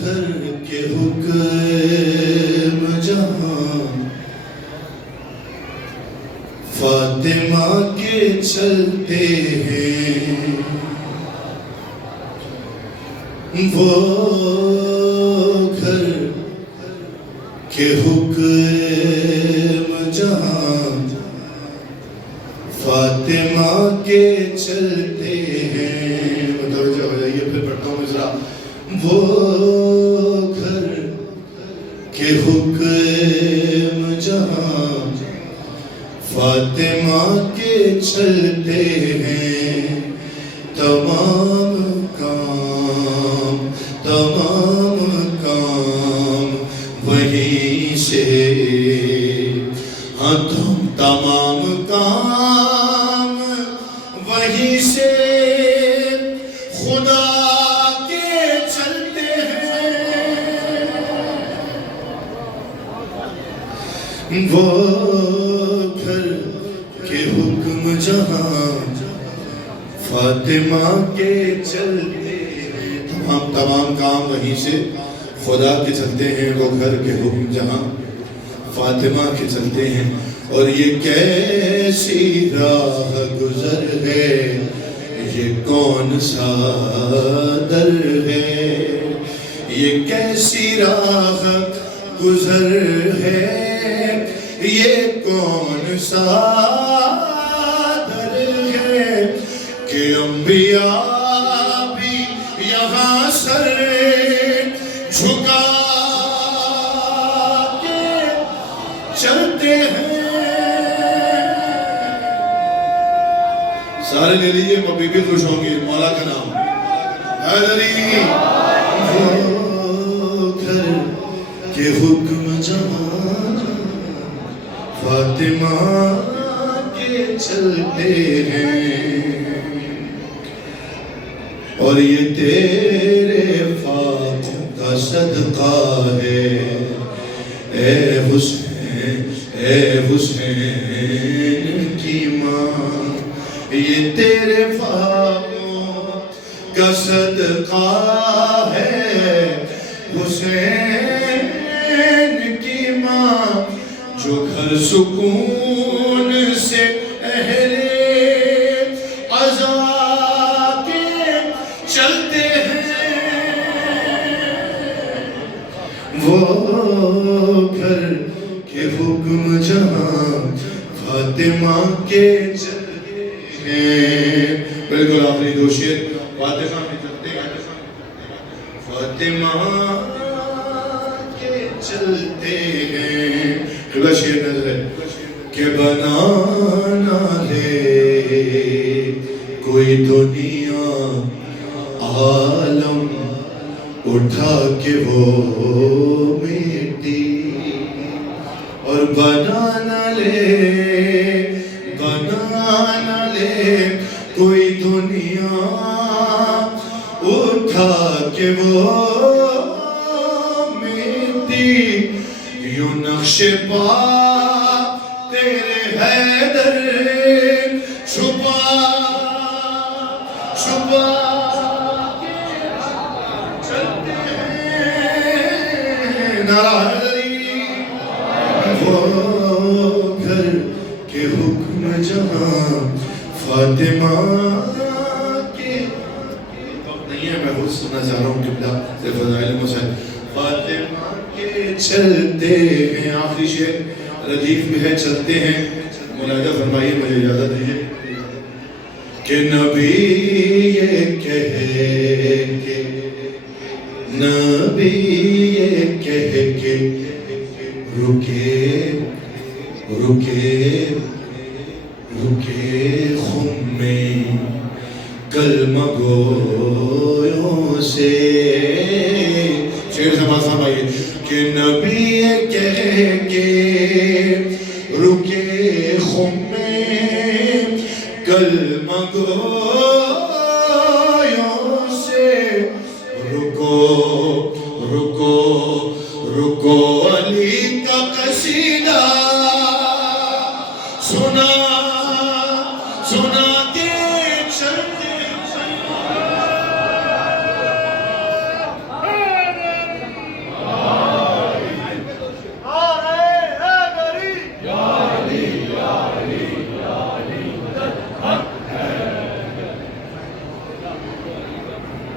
گھر کے حکم جہاں فاطمہ کے چلتے ہیں، وہ گھر کے حکم جہاں فاطمہ کے چلتے ہیں۔ متوجہ ہو جائیے، پھر پڑھتا ہوں مصرع۔ وہ گھر کے حکم جہاں فاطمہ کے چلتے ہیں، تمام کام وہیں سے، ہاں تمام کام وہیں سے خدا کے چلتے ہیں۔ وہ گھر کے حکم جہاں فاطمہ کے چلتے ہیں، تمام کام وہیں سے خدا کے چلتے ہیں۔ وہ گھر کے حکم جہاں فاطمہ کے چلتے ہیں، اور یہ کیسی راہ گزر ہے، یہ کون سا در ہے، یہ کیسی راہ گزر ہے، یہ کون سا در ہے، کہ انبیاء بھی یہاں سر جھکا کے چلتے ہیں۔ سارے لے لیجئے، مبی بھی خوش ہوں گے۔ مولا کا نام حیدری۔ وہ گھر کے حکم جہاں فاطمہ کے چلتے ہیں، اور یہ تیرے فاقوں کا صدقہ ہے، اے حسین کی ماں، یہ تیرے فاقوں کا صدقہ ہے، حسین کی ماں، جو گھر سکون سے اہل عزا کے چلتے ہیں۔ وہ گھر کے حکم جہاں فاطمہ کے چلتے ہیں۔ بالکل آخری دو شعر فاطمہ کے چلتے ہیں، فاطمہ کے چلتے ہیں۔ اگلا شعر نظر ہے کہ بنا نہ لے کوئی دنیا عالم اٹھا کے وہ مٹی، اور بنا نہ لے کوئی دنیا اٹھا کے وہ مٹی، یوں نقش پا تیرے حیدر چھپا کے چلتے ہیں۔ نعرہ حیدری۔ وہ گھر کے حکم جہاں فاطمہ کے، نہیں ہے، میں خود سننا چاہ رہا ہوں قبلہ سے فضائل مسائل، فاطمہ کے چلتے ہیں۔ آخری شعر ردیف میں ہے چلتے ہیں، ملاحظہ فرمائیے، مجھے اجازت دیجیے کہ نبی یہ کہہ کے رکے خم میں کلمہ گویوں سے، شعر سماعت فرمائیے کہ نبی یہ کہہ کے رکے خم میں کلمہ گویوں سے، رکو